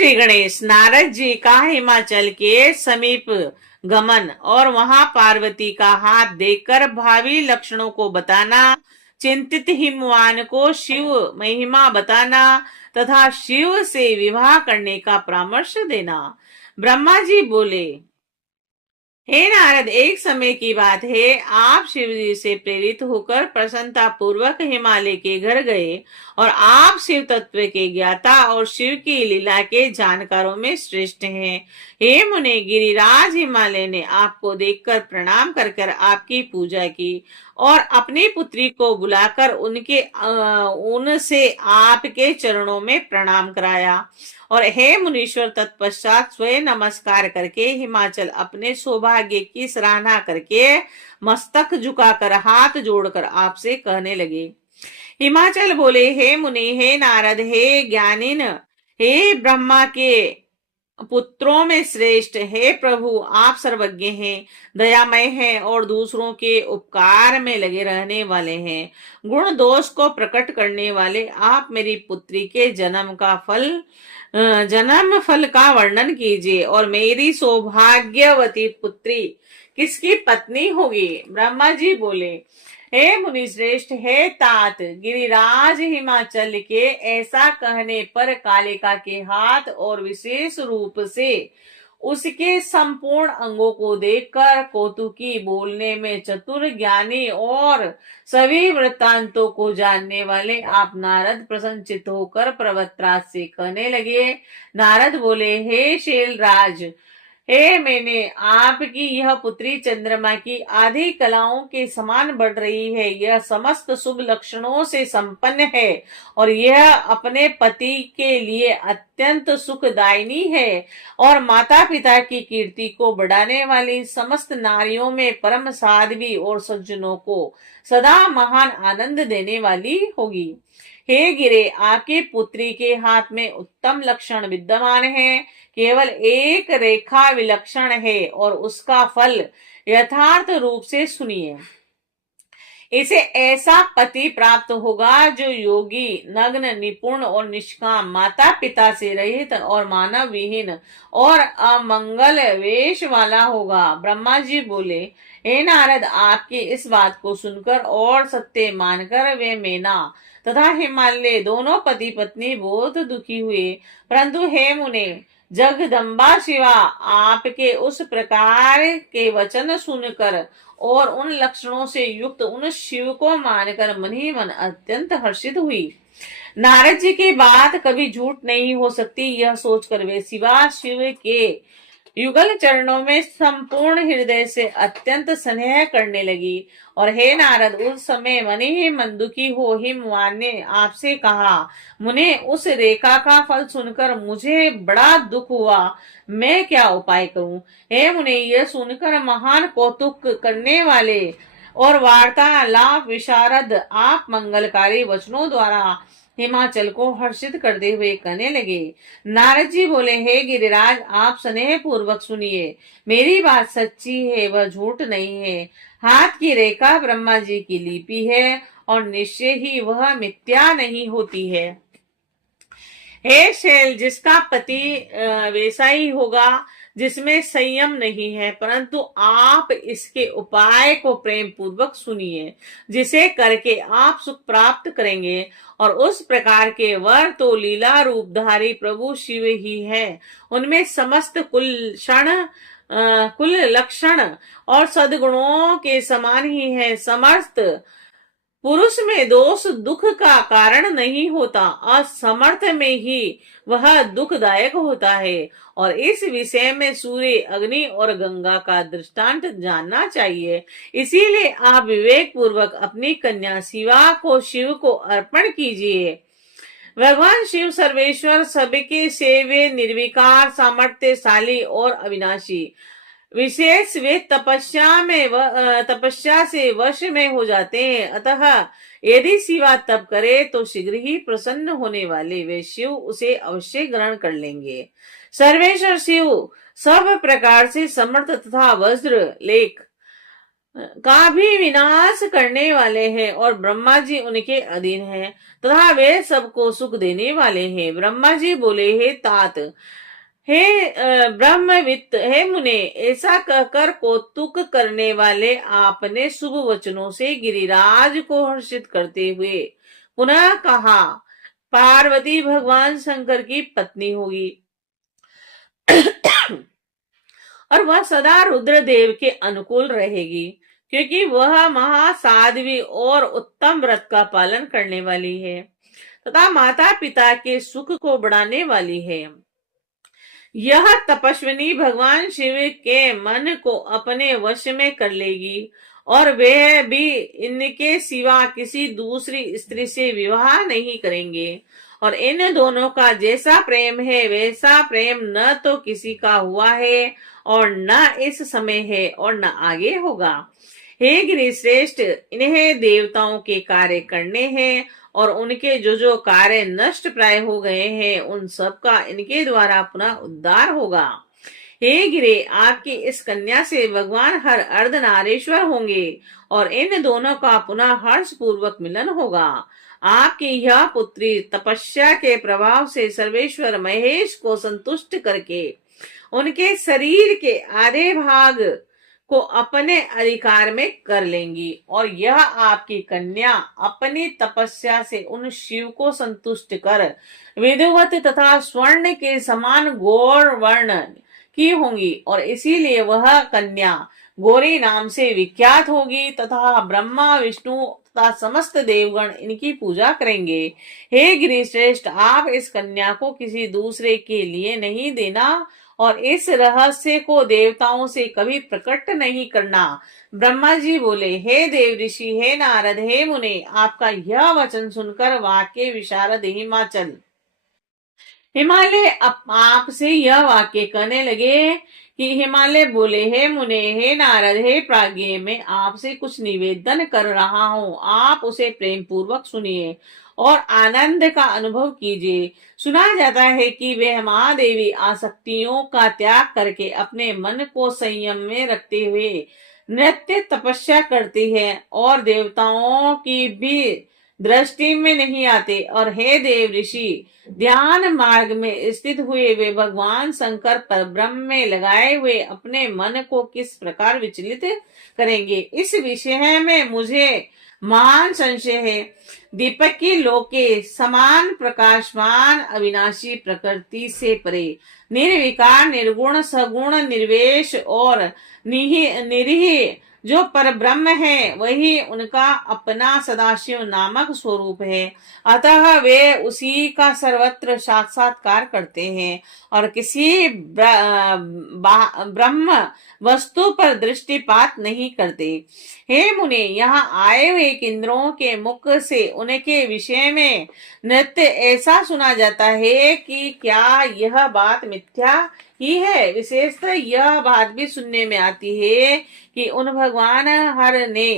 श्री गणेश। नारद जी का हिमाचल के समीप गमन और वहां पार्वती का हाथ देखकर भावी लक्षणों को बताना, चिंतित हिमवान को शिव महिमा बताना तथा शिव से विवाह करने का परामर्श देना। ब्रह्मा जी बोले, हे नारद, एक समय की बात है, आप शिव जी से प्रेरित होकर प्रसन्नता पूर्वक हिमालय के घर गए और आप शिव तत्व के ज्ञाता और शिव की लीला के जानकारों में श्रेष्ठ हैं। हे मुने, गिरिराज हिमालय ने आपको देखकर प्रणाम कर कर आपकी पूजा की और अपनी पुत्री को बुलाकर उनसे आपके चरणों में प्रणाम कराया। और हे मुनीश्वर, तत्पश्चात स्वयं नमस्कार करके हिमाचल अपने सौभाग्य की सराहना करके मस्तक झुकाकर हाथ जोड़कर आपसे कहने लगे। हिमाचल बोले, हे मुनि, हे नारद, हे ज्ञानिन, हे ब्रह्मा के पुत्रों में श्रेष्ठ, हे प्रभु, आप सर्वज्ञ हैं, दयामय हैं और दूसरों के उपकार में लगे रहने वाले हैं। गुण दोष को प्रकट करने वाले आप मेरी पुत्री के जन्म फल का वर्णन कीजिए और मेरी सौभाग्यवती पुत्री किसकी पत्नी होगी। ब्रह्मा जी बोले, हे मुनि श्रेष्ठ, हे तात, गिरिराज हिमाचल के ऐसा कहने पर कालिका के हाथ और विशेष रूप से उसके संपूर्ण अंगों को देखकर कौतुकी, बोलने में चतुर, ज्ञानी और सभी वृत्तांतों को जानने वाले आप नारद प्रसन्नचित्त होकर पर्वतराज से कहने लगे। नारद बोले, हे शैलराज, हे मैंने आपकी यह पुत्री चंद्रमा की आधी कलाओं के समान बढ़ रही है। यह समस्त शुभ लक्षणों से संपन्न है और यह अपने पति के लिए अत्यंत सुखदायिनी है और माता पिता की कीर्ति को बढ़ाने वाली, समस्त नारियों में परम साध्वी और सज्जनों को सदा महान आनंद देने वाली होगी। हे गिरे, आपकी पुत्री के हाथ में उत्तम लक्षण विद्यमान है, केवल एक रेखा विलक्षण है और उसका फल यथार्थ रूप से सुनिए। इसे ऐसा पति प्राप्त होगा जो योगी, नग्न, निपुण और निष्काम, माता पिता से रहित और मानव विहीन और अमंगल वेश वाला होगा। ब्रह्मा जी बोले, हे नारद, आपकी इस बात को सुनकर और सत्य मानकर वे मैना तथा हिमालय दोनों पति पत्नी बहुत दुखी हुए। परंतु हे मुने, जगदम्बा शिवा आपके उस प्रकार के वचन सुनकर और उन लक्षणों से युक्त उन शिव को मानकर मन ही मन अत्यंत हर्षित हुई। नारद जी की बात कभी झूठ नहीं हो सकती, यह सोचकर वे शिवा शिव के युगल चरणों में संपूर्ण हृदय से अत्यंत स्नेह करने लगी। और हे नारद, उस समय मन ही मन दुखी हो हिमवान ने आपसे कहा, मुने, उस रेखा का फल सुनकर मुझे बड़ा दुख हुआ, मैं क्या उपाय करूं। हे मुने, यह सुनकर महान कौतुक करने वाले और वार्तालाप विशारद आप मंगलकारी वचनों द्वारा हिमाचल को हर्षित करते हुए कहने लगे। नारद जी बोले, हे गिरिराज, आप स्नेह पूर्वक सुनिए, मेरी बात सच्ची है, वह झूठ नहीं है। हाथ की रेखा ब्रह्मा जी की लिपि है और निश्चय ही वह मिथ्या नहीं होती है। हे शैल, जिसका पति वैसा ही होगा जिसमें संयम नहीं है, परंतु आप इसके उपाय को प्रेम पूर्वक सुनिए, जिसे करके आप सुख प्राप्त करेंगे। और उस प्रकार के वर तो लीला रूपधारी प्रभु शिव ही है। उनमें समस्त कुल लक्षण और सद्गुणों के समान ही है। समर्थ पुरुष में दोष दुख का कारण नहीं होता, असमर्थ में ही वह दुखदायक होता है। और इस विषय में सूर्य, अग्नि और गंगा का दृष्टांत जानना चाहिए। इसीलिए आप विवेक पूर्वक अपनी कन्या शिवा को शिव को अर्पण कीजिए। भगवान शिव सर्वेश्वर, सबके सेव्य, निर्विकार, सामर्थ्यशाली और अविनाशी। विशेष वे तपस्या से वश में हो जाते हैं। अतः यदि शिवा तप करे तो शीघ्र ही प्रसन्न होने वाले वे शिव उसे अवश्य ग्रहण कर लेंगे। सर्वेश्वर शिव सब प्रकार से समर्थ तथा वज्र लेख का भी विनाश करने वाले हैं और ब्रह्मा जी उनके अधीन हैं तथा वे सबको सुख देने वाले हैं। ब्रह्मा जी बोले, हे तात, हे ब्रह्मवित्त, हे मुने, ऐसा कहकर कौतुक करने वाले आपने शुभ वचनों से गिरिराज को हर्षित करते हुए पुनः कहा, पार्वती भगवान शंकर की पत्नी होगी और वह सदा रुद्रदेव के अनुकूल रहेगी, क्योंकि वह महासाध्वी और उत्तम व्रत का पालन करने वाली है तथा माता पिता के सुख को बढ़ाने वाली है। यह तपस्विनी भगवान शिव के मन को अपने वश में कर लेगी और वे भी इनके सिवा किसी दूसरी स्त्री से विवाह नहीं करेंगे। और इन दोनों का जैसा प्रेम है वैसा प्रेम न तो किसी का हुआ है और न इस समय है और न आगे होगा। हे गिरिश्रेष्ठ, इन्हें देवताओं के कार्य करने हैं और उनके जो जो कार्य नष्ट प्राय हो गए हैं उन सब का इनके द्वारा पुनः उद्धार होगा। हे गिरे, आपकी इस कन्या से भगवान हर अर्धनारीश्वर होंगे और इन दोनों का पुनः हर्ष पूर्वक मिलन होगा। आपकी यह पुत्री तपस्या के प्रभाव से सर्वेश्वर महेश को संतुष्ट करके उनके शरीर के आधे भाग को अपने अधिकार में कर लेंगी और यह आपकी कन्या अपनी तपस्या से उन शिव को संतुष्ट कर विधिवत तथा स्वर्ण के समान गौर वर्ण की होंगी और इसीलिए वह कन्या गौरी नाम से विख्यात होगी तथा ब्रह्मा विष्णु तथा समस्त देवगण इनकी पूजा करेंगे। हे गिरिश्रेष्ठ, आप इस कन्या को किसी दूसरे के लिए नहीं देना और इस रहस्य को देवताओं से कभी प्रकट नहीं करना। ब्रह्मा जी बोले, हे देव ऋषि, हे नारद, हे मुने, आपका यह वचन सुनकर वाक्य विशारद हिमालय आपसे यह वाक्य कहने लगे कि हिमालय बोले, हे मुने, हे नारद, हे प्राज्ञ, मैं आपसे कुछ निवेदन कर रहा हूँ, आप उसे प्रेम पूर्वक सुनिए और आनंद का अनुभव कीजिए। सुना जाता है कि वे महादेवी आसक्तियों का त्याग करके अपने मन को संयम में रखते हुए नित्य तपस्या करती है और देवताओं की भी दृष्टि में नहीं आते। और हे देव ऋषि, ध्यान मार्ग में स्थित हुए वे भगवान शंकर पर ब्रह्म में लगाए हुए अपने मन को किस प्रकार विचलित करेंगे, इस विषय में मुझे महान संशय है। दीपक की लोके समान प्रकाशमान अविनाशी प्रकृति से परे निर्विकार निर्गुण सगुण निर्वेश और निरीह जो पर ब्रह्म है वही उनका अपना सदाशिव नामक स्वरूप है। अतः वे उसी का सर्वत्र साक्षात्कार करते हैं और किसी ब्रह्म वस्तु पर दृष्टिपात नहीं करते। हे मुने, यहाँ आए हुए इंद्रों के मुख से उनके विषय में नृत्य ऐसा सुना जाता है कि क्या यह बात मिथ्या ही है। विशेषतः यह बात भी सुनने में आती है कि उन भगवान हर ने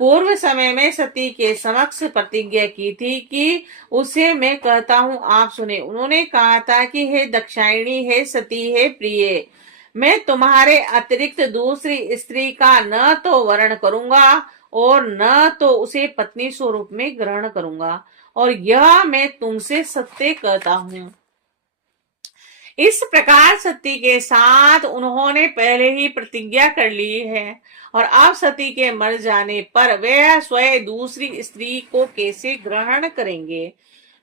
पूर्व समय में सती के समक्ष प्रतिज्ञा की थी कि उसे मैं कहता हूँ आप सुने। उन्होंने कहा था कि हे दक्षायणी, हे सती, हे प्रिय, मैं तुम्हारे अतिरिक्त दूसरी स्त्री का न तो वर्ण करूंगा और न तो उसे पत्नी स्वरूप में ग्रहण करूंगा और यह मैं तुमसे सत्य कहता हूँ। इस प्रकार सती के साथ उन्होंने पहले ही प्रतिज्ञा कर ली है और अब सती के मर जाने पर वे स्वयं दूसरी स्त्री को कैसे ग्रहण करेंगे।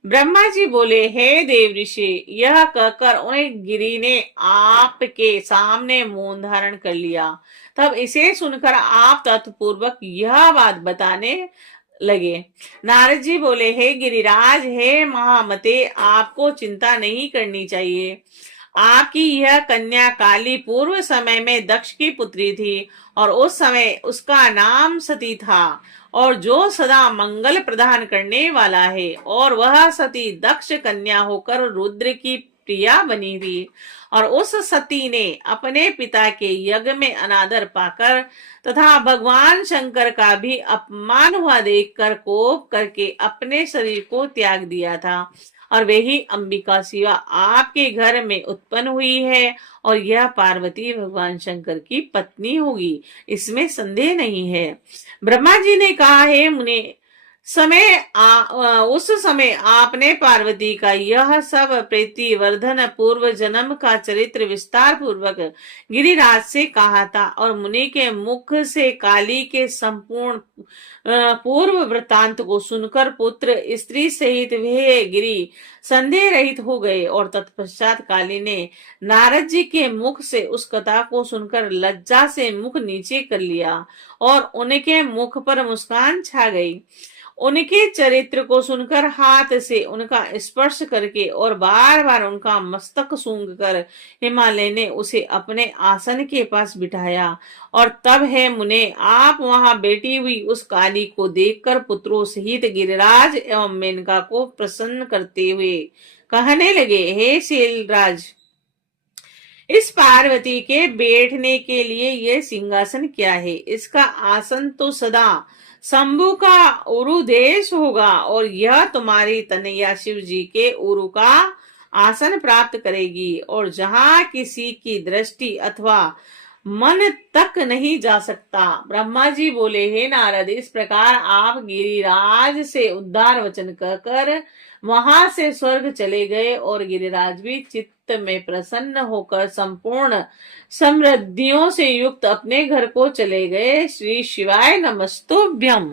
ब्रह्मा जी बोले, हे देव ऋषि, यह कहकर उन्हें गिरी ने आपके सामने मौन धारण कर लिया। तब इसे सुनकर आप तत्पूर्वक यह बात बताने लगे। नारद जी बोले, हे गिरिराज, हे महामते, आपको चिंता नहीं करनी चाहिए। आपकी यह कन्या काली पूर्व समय में दक्ष की पुत्री थी और उस समय उसका नाम सती था और जो सदा मंगल प्रदान करने वाला है। और वह सती दक्ष कन्या होकर रुद्र की प्रिया बनी थी और उस सती ने अपने पिता के यज्ञ में अनादर पाकर तथा भगवान शंकर का भी अपमान हुआ देखकर कोप करके अपने शरीर को त्याग दिया था और वही अंबिका शिवा आपके घर में उत्पन्न हुई है और यह पार्वती भगवान शंकर की पत्नी होगी, इसमें संदेह नहीं है। ब्रह्मा जी ने कहा, हे मुने, उस समय आपने पार्वती का यह सब प्रीतिवर्धन पूर्व जन्म का चरित्र विस्तार पूर्वक गिरिराज से कहा था और मुनि के मुख से काली के संपूर्ण पूर्व वृत्तांत को सुनकर पुत्र स्त्री सहित वे गिरि संदेह रहित हो गए। और तत्पश्चात काली ने नारद जी के मुख से उस कथा को सुनकर लज्जा से मुख नीचे कर लिया और उनके मुख पर मुस्कान छा गई। उनके चरित्र को सुनकर हाथ से उनका स्पर्श करके और बार बार उनका मस्तक सूंघ कर हिमालय ने उसे अपने आसन के पास बिठाया। और तब है मुने, आप वहां बैठी हुई उस काली को देखकर पुत्रों सहित गिरिराज एवं मेनका को प्रसन्न करते हुए कहने लगे, हे शैलराज, इस पार्वती के बैठने के लिए यह सिंहासन क्या है? इसका आसन तो सदा शंभु का उरु देश होगा और यह तुम्हारी तनैया शिव जी के उरु का आसन प्राप्त करेगी और जहां किसी की दृष्टि अथवा मन तक नहीं जा सकता। ब्रह्मा जी बोले, हे नारद, इस प्रकार आप गिरिराज से उद्धार वचन कहकर वहां से स्वर्ग चले गए और गिरिराज भी चित्त में प्रसन्न होकर संपूर्ण समृद्धियों से युक्त अपने घर को चले गए। श्री शिवाय नमस्तुभ्यम।